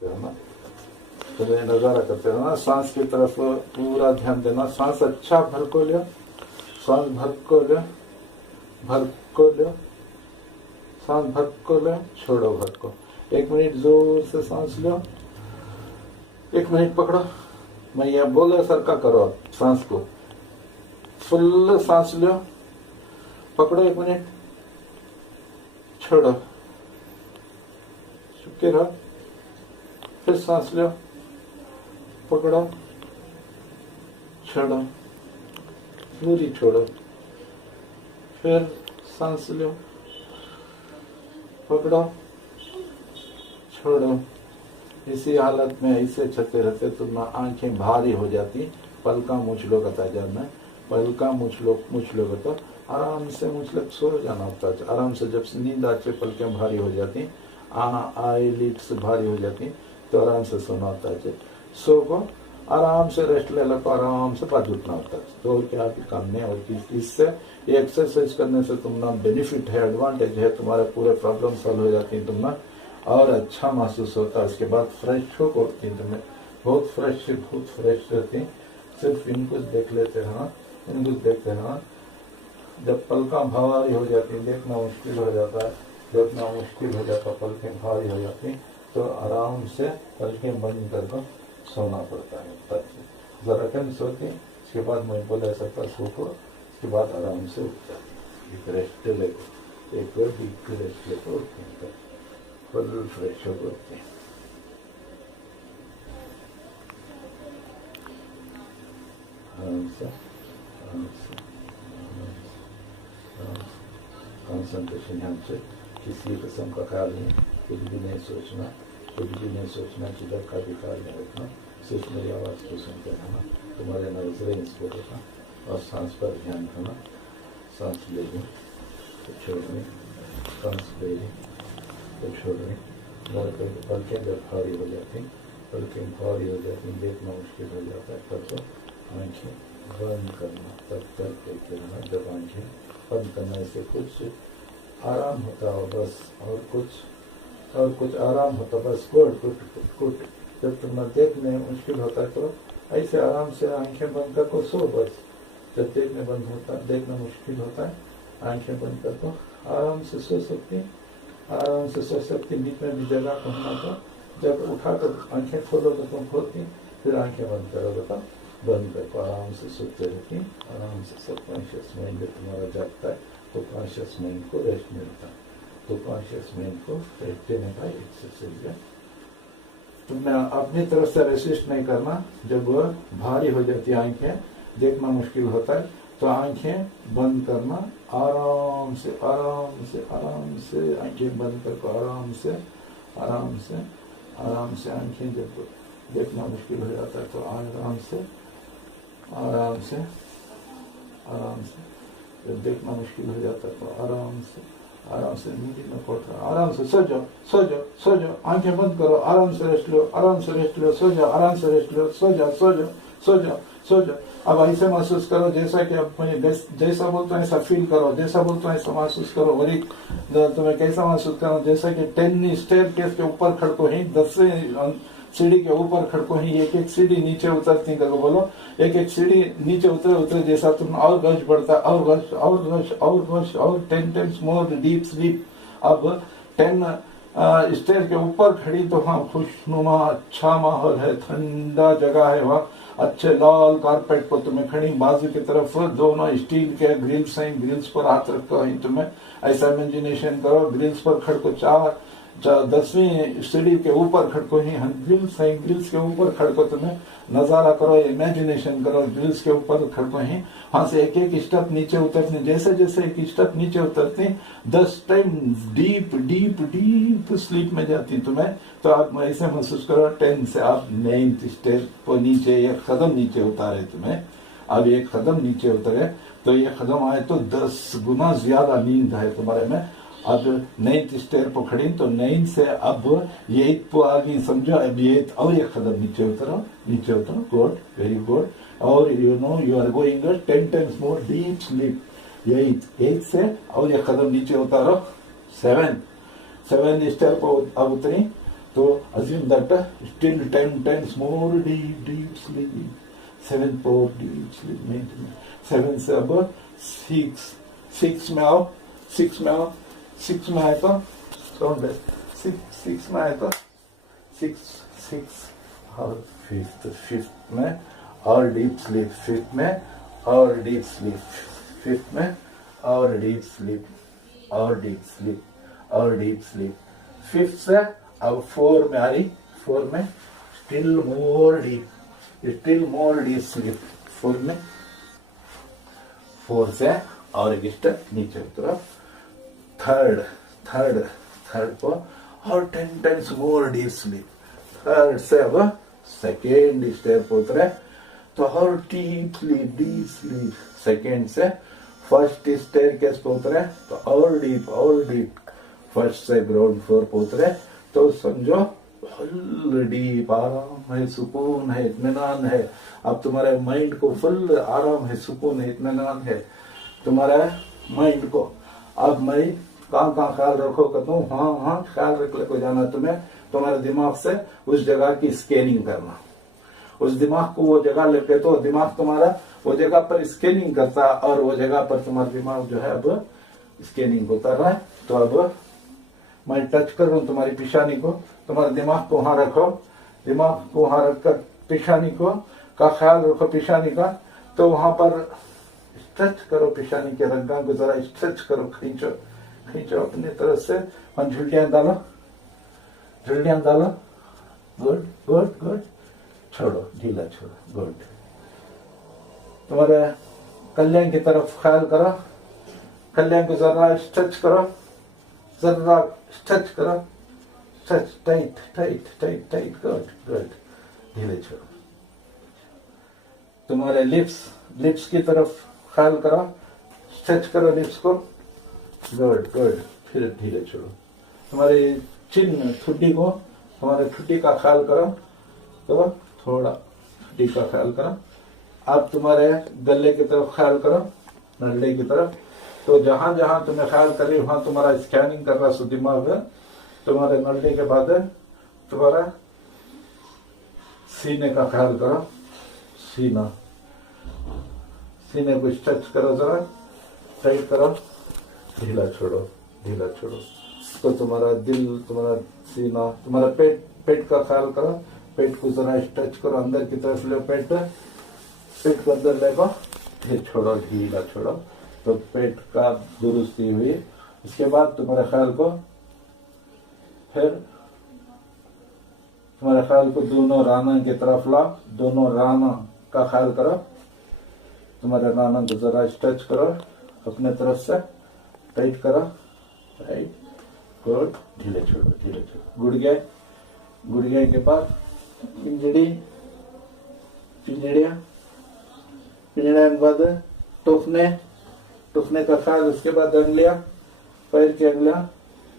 है ना। तो ये नजारा करते रहना, सांस की तरफ पूरा ध्यान देना। सांस अच्छा भर को लो, सांस भर को लो, भर को लो, सांस भर को लो, छोड़ो भर को। 1 मिनट जोर से सांस लो, 1 मिनट पकड़ो, मैं ये बोला सर का करो। सांस को फुल सांस लो, पकड़ो 1 मिनट, छोड़ो, चुपके रहो, फिर सांस लो, पकड़ो, छोड़ो, पूरी छोड़ो, फिर सांस लो, पकड़ो, छोड़ो। इसी हालत में ऐसे चलते रहते तो ना आंखें भारी हो जाती, पलका मुछलो का ताजा में, पलका मुछलो का तो आराम से मुछलो सो जाना होता है। आराम से जब नींद आके पलकें भारी हो जाती, आईलिड्स भारी हो जाती, तो आराम से सोना होता है। सो को आराम से रेस्ट ले लो, आराम से बात उठना होता है। तो और क्या भी काम नहीं। और इससे ये एक्सरसाइज करने से तुमना बेनिफिट है, एडवांटेज है, तुम्हारे पूरे प्रॉब्लम सॉल्व हो जाती है, तुमना और अच्छा महसूस होता है। उसके बाद फ्रेश हो होती तुम्हें, बहुत फ्रेश रहती। सिर्फ इनको देख लेते हैं, इनको देखते हैं। जब पलका भारी हो जाती, देखना मुश्किल हो जाता है, देखना मुश्किल हो जाता, पलकें भारी हो जाती, तो आराम से पलकें बंद कर सोना पड़ता है। जरा टाइम सोती, उसके बाद मैं बोला सकता सो को, उसके बाद आराम से उठ जाती। एक रेस्ट लेको, एक डीप रेस्ट लेकर उठते हैं, फुल फ्रेश हो जाते हैं। कंसंट्रेशन यहाँ से किसी किस्म का ख्याल नहीं, कुछ भी नहीं सोचना, कुछ भी नहीं सोचना, किधर का भी ख्याल नहीं रखना। सिर्फ मेरी आवाज़ को सुनते रहना, तुम्हारे नजरें इसको रखना और सांस पर ध्यान रखना। सांस ले लें तो छोड़ दें, सांस ले लें तो छोड़ दें। पलकें जब भारी हो जाती, पलकें भारी हो जाती, देखना मुश्किल हो जाता है, तब तो आँखें बंद करना, तब तक देखते रहना। जब आँखें बंद करने से कुछ आराम होता हो बस, और कुछ आराम होता बस। गुड। जब तुम्हें देखने मुश्किल होता है तो ऐसे आराम से आंखें बंद कर को सो बस। जब देखना मुश्किल होता है, आंखें बंद कर को आराम से सो सकती, बीच में भी जगह पहुंचना तो जब उठा कर आंखें खोलो तो तुम खोलती, फिर आंखें बंद करोगे तो बंद कर आराम से सोते रहती। आराम से सब कॉन्शियस माइंड तुम्हारा जागता है, तो कॉन्शियस माइंड को रेस्ट मिलता है। तो कॉन्शियस माइंड को रेस्ट देने का एक्सरसाइज है। तुमने अपनी तरफ से रेसिस्ट नहीं करना। जब वह भारी हो जाती है, आंखें देखना मुश्किल होता है, तो आंखें बंद करना, आराम से आंखें बंद करके आराम से आंखें जब देखना मुश्किल हो जाता है तो आराम से जब देखना मुश्किल हो जाता है तो आराम से नींद में पड़ रहा, आराम से सो जाओ, आंखें बंद करो, आराम से रेस्ट लो, सो जाओ, आराम से रेस्ट लो, सो जाओ। अब ऐसे महसूस करो जैसा कि अब मैं जैसा बोलता हूँ ऐसा फील करो, जैसा बोलता हूँ ऐसा महसूस करो। और एक तुम्हें कैसा महसूस करो, जैसा कि 10 स्टेयरकेस के ऊपर खड़को ही, 10 सीढ़ी के ऊपर खड़को ही, एक सीढ़ी नीचे उतरती करके बोलो, एक सीढ़ी नीचे उतरे जैसा तुम और गश बढ़ता, और 10 times मोर डीप स्लीप। अब 10 स्टेयर के ऊपर खड़ी तो हाँ, खुशनुमा अच्छा माहौल है, ठंडा जगह है वहाँ, अच्छे लाल कारपेट पर तुम्हें खड़ी, बाजू की तरफ दोनों स्टील के ग्रिल्स हैं, ग्रिल्स पर हाथ रखो ही, तुम्हें ऐसा इमेजिनेशन करो, ग्रिल्स पर खड़को 10वीं सीढ़ी के ऊपर खड़को ही, ग्रिल्स हैं, ग्रिल्स के ऊपर खड़को तुम्हें नजारा करो, इमेजिनेशन करो, ग्रिल्स के ऊपर खड़को ही, वहां से एक स्टेप नीचे उतरते, जैसे एक स्टेप नीचे उतरते 10 टाइम डीप स्लीप में जाती तुम्हें। तो आप ऐसे महसूस करो 10 से आप 9th स्टेप पर नीचे, एक कदम नीचे उतारे तुम्हें। अब एक कदम नीचे उतरे तो ये कदम आए तो 10 गुना ज्यादा नींद है तुम्हारे में। अब 9th स्टेयर पर खड़ी तो 9 से अब 8th पर आ गई, समझो। अब 8th और एक कदम नीचे उतरो, गुड, वेरी गुड। और you are going 10 times more deep sleep. 8th से और एक कदम नीचे उतारो, 7 स्टेयर पर अब उतरी तो assume that still 10 times more deep sleep. 7 4 deep sleep maintenance. 7 से अब 6 में आओ, 6 में आओ, 6 में आए तो साउंड है 6 में आए तो 6 और फिफ्थ में और डीप स्लीप, फिफ्थ में और डीप स्लीप, फिफ्थ में और डीप स्लीप और डीप स्लीप और डीप स्लीप, फिफ्थ से अब 4 में आ रही, 4 में स्टिल मोर डीप स्लीप, 4 में 4 से और एक स्टेप नीचे उतरो, थर्ड को और 10 times more deep sleep, third से अब सेकेंड स्टेप उतरे तो और डीप स्लीप, सेकेंड से फर्स्ट स्टेयरकेस पे उतरे तो और डीप, फर्स्ट से ग्राउंड फ्लोर पे उतरे तो समझो फुल डीप आराम है, सुकून है, इत्मीनान है। अब तुम्हारे माइंड को फुल आराम है, सुकून है, इत्मीनान है तुम्हारे माइंड को। अब मैं कहाँ ख्याल रखो कहता हूँ, हाँ ख्याल रख ले को जाना तुम्हें, तुम्हारे दिमाग से उस जगह की स्कैनिंग करना, उस दिमाग को वो जगह लेके तो दिमाग तुम्हारा वो जगह पर स्कैनिंग करता और वो जगह पर तुम्हारा दिमाग जो है अब स्कैनिंग होता रहा है। तो अब मैं टच कर रहा हूँ तुम्हारी पेशानी को, तुम्हारे दिमाग को वहां रखो, दिमाग को वहां रखकर पेशानी को का ख्याल रखो, पेशानी का तो वहां पर स्ट्रेच करो, पेशानी के रंगा को जरा स्ट्रेच करो, खींचो अपनी तरफ से, झुल्टियां डालो, गुड, छोड़ो, ढीला छोड़ो, गुड। तुम्हारे कल्याण की तरफ ख्याल करो, कल्याण को जरा स्ट्रेच करो, स्ट्रेच टाइट, गुड, ढीले छोड़ो। तुम्हारे लिप्स की तरफ ख्याल करो, स्ट्रेच करो लिप्स को, गुड, फिर ढीले छोड़ो। तुम्हारे चिन्ह ठुड्डी को, तुम्हारे ठुड्डी का ख्याल करो तो थोड़ा ठुड्डी का ख्याल करो। अब तुम्हारे गले की तरफ ख्याल करो, नल्ले की तरफ, तो जहां जहां तुम्हें ख्याल कर रही वहां तुम्हारा स्कैनिंग कर रहा दिमाग है। तुम्हारे नल्ले के बाद तुम्हारा सीने का ख्याल करो, सीने को स्ट्रेच करो, जरा टाइट करो, ढीला छोड़ो। तो तुम्हारा दिल, तुम्हारा सीना, तुम्हारा पेट का ख्याल करो, पेट को जरा स्ट्रेच करो, अंदर की तरफ ले, पेट को अंदर लेको, फिर छोड़ो, ढीला छोड़ो। तो पेट का दुरुस्ती हुई। इसके बाद तुम्हारे ख्याल को दोनों राना की तरफ लाओ, दोनों राना का ख्याल करो, तुम्हारे राना को जरा स्ट्रेच करो, अपने तरफ से टाइट करो, राइट, गुड, ढीले छोड़ो। गुड़िया के बाद पिंजड़िया के बाद टुकने का ख्याल, उसके बाद अंगलियां, पैर की अंगलियां,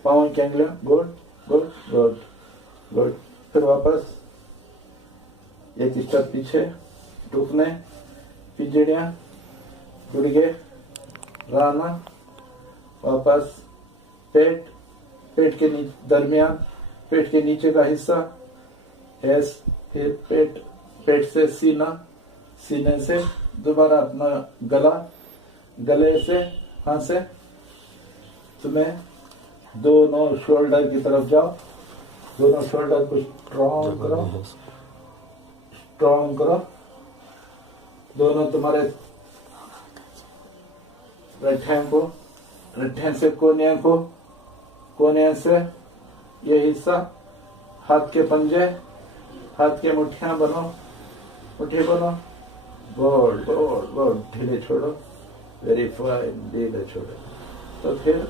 पाँव की अंगलियां, गुड। फिर वापस एक स्टेप पीछे, टुकने, पिंजड़िया, गुड़गे, राना, वापस पेट के दरमियान, पेट के नीचे का हिस्सा, फिर पेट से सीना, सीने से दोबारा अपना गले से, हाथ से तुम्हें दोनों शोल्डर की तरफ जाओ, दोनों शोल्डर को स्ट्रॉन्ग करो, दोनों तुम्हारे राइट हैंड से कोने से ये हिस्सा, हाथ के पंजे, हाथ के मुट्ठी बनो, गुड, ढीले छोड़ो, वेरी फाइन, ढीले छोड़ो। तो फिर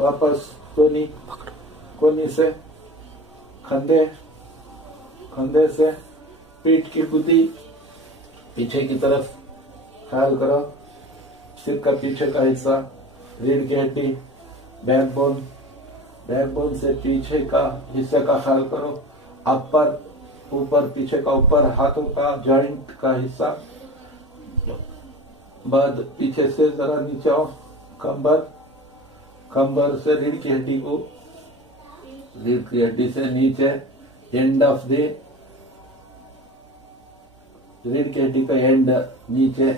वापस कोनी से कंधे से पीठ की गुदी पीछे की तरफ ख्याल करो, सिर का पीछे का हिस्सा, रीढ़ की हड्डी, बैकबोन से पीछे का हिस्से का ख्याल करो, ऊपर पीछे का ऊपर, हाथों का जॉइंट का हिस्सा, बाद पीछे से जरा नीचे आओ, कंबर से रीढ़ की हड्डी को रीढ़ की हड्डी से नीचे एंड ऑफ द रीढ़ की हड्डी का एंड नीचे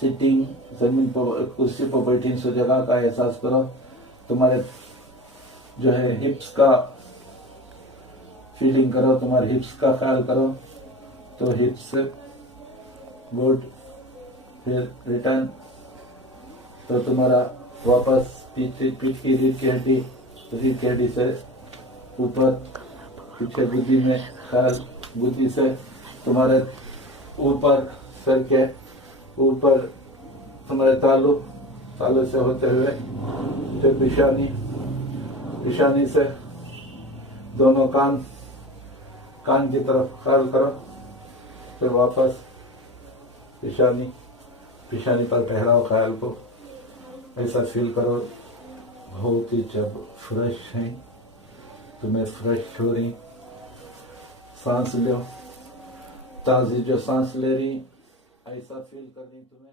सिटिंग जमीन पर कुर्सी पर बैठी सो जगह का एहसास करो। तुम्हारे जो है हिप्स का फीलिंग करो, तुम्हारे हिप्स का ख्याल करो। तो हिप्स गुड, फिर रिटर्न। तो तुम्हारा वापस पीछे पीठ की रीढ़ की हड्डी से ऊपर पीछे बुद्धि में ख्याल, बुद्धि से तुम्हारे ऊपर सर के ऊपर तुम्हारे तालू से होते हुए फिर पेशानी से दोनों कान की तरफ ख्याल करो। फिर वापस पेशानी पर ठहराओ ख्याल को। ऐसा फील करो बहुत ही जब फ्रेश है, तुम्हें फ्रेश छोड़ी सांस लो, ताजी जो सांस ले रही ऐसा फील करनी तुम्हें।